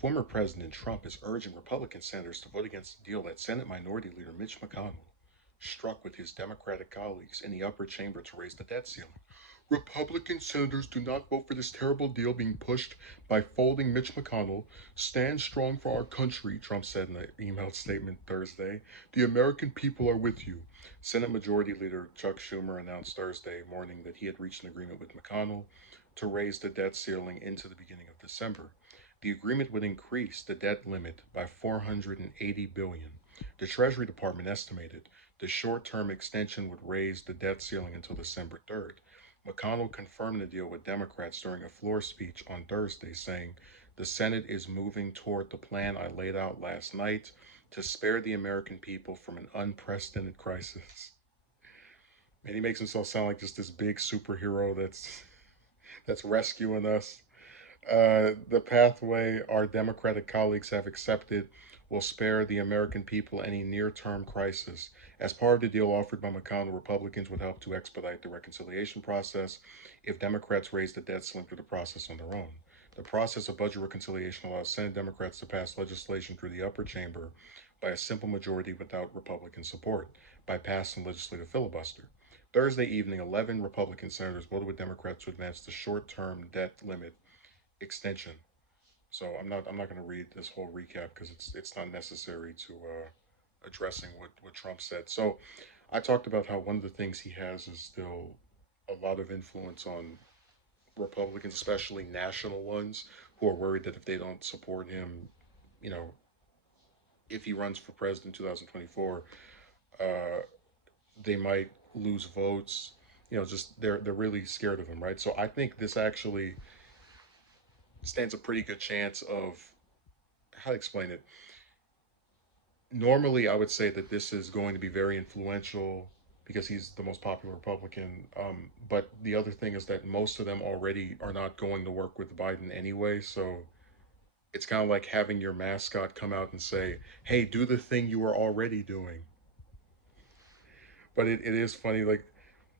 Former President Trump is urging Republican senators to vote against a deal that Senate Minority Leader Mitch McConnell struck with his Democratic colleagues in the upper chamber to raise the debt ceiling. Republican senators do not vote for this terrible deal being pushed by folding Mitch McConnell. Stand strong for our country, Trump said in an emailed statement Thursday. The American people are with you. Senate Majority Leader Chuck Schumer announced Thursday morning that he had reached an agreement with McConnell to raise the debt ceiling into the beginning of December. The agreement would increase the debt limit by $480 billion. The Treasury Department estimated the short-term extension would raise the debt ceiling until December 3rd. McConnell confirmed the deal with Democrats during a floor speech on Thursday, saying, "The Senate is moving toward the plan I laid out last night to spare the American people from an unprecedented crisis." And he makes himself sound like just this big superhero that's rescuing us. The pathway our Democratic colleagues have accepted will spare the American people any near term crisis. As part of the deal offered by McConnell, Republicans would help to expedite the reconciliation process if Democrats raise the debt ceiling through the process on their own. The process of budget reconciliation allows Senate Democrats to pass legislation through the upper chamber by a simple majority without Republican support, by passing legislative filibuster. Thursday evening, 11 Republican senators voted with Democrats to advance the short-term debt limit extension. So I'm not going to read this whole recap because it's not necessary to addressing what Trump said. So I talked about how one of the things he has is still a lot of influence on Republicans, especially national ones, who are worried that if they don't support him, you know, if he runs for president in 2024, uh, they might lose votes. Just they're really scared of him, right? So I think this actually stands a pretty good chance of, how to explain it. Normally, I would say that this is going to be very influential because he's the most popular Republican. But the other thing is that most of them already are not going to work with Biden anyway. So it's kind of like having your mascot come out and say, "Hey, do the thing you were already doing." But it is funny, like,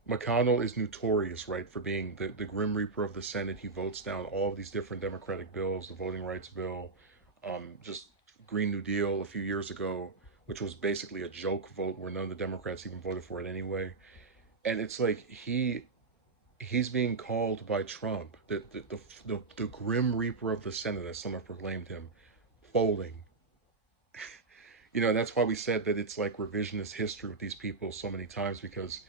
McConnell is notorious, right, for being the Grim Reaper of the Senate. He votes down all of these different Democratic bills, the voting rights bill, just Green New Deal a few years ago, which was basically a joke vote where none of the Democrats even voted for it anyway. And it's like he's being called by Trump the Grim Reaper of the Senate, as some have proclaimed him, folding. That's why we said that it's like revisionist history with these people so many times, because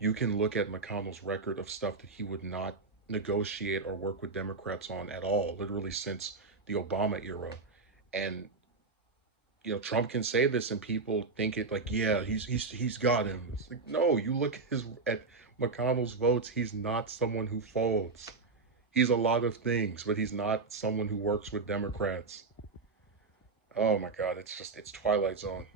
you can look at McConnell's record of stuff that he would not negotiate or work with Democrats on at all, literally since the Obama era. And Trump can say this and people think it like, yeah, he's got him. It's like, no, you look at McConnell's votes, he's not someone who folds. He's a lot of things, but he's not someone who works with Democrats. Oh my God, it's Twilight Zone.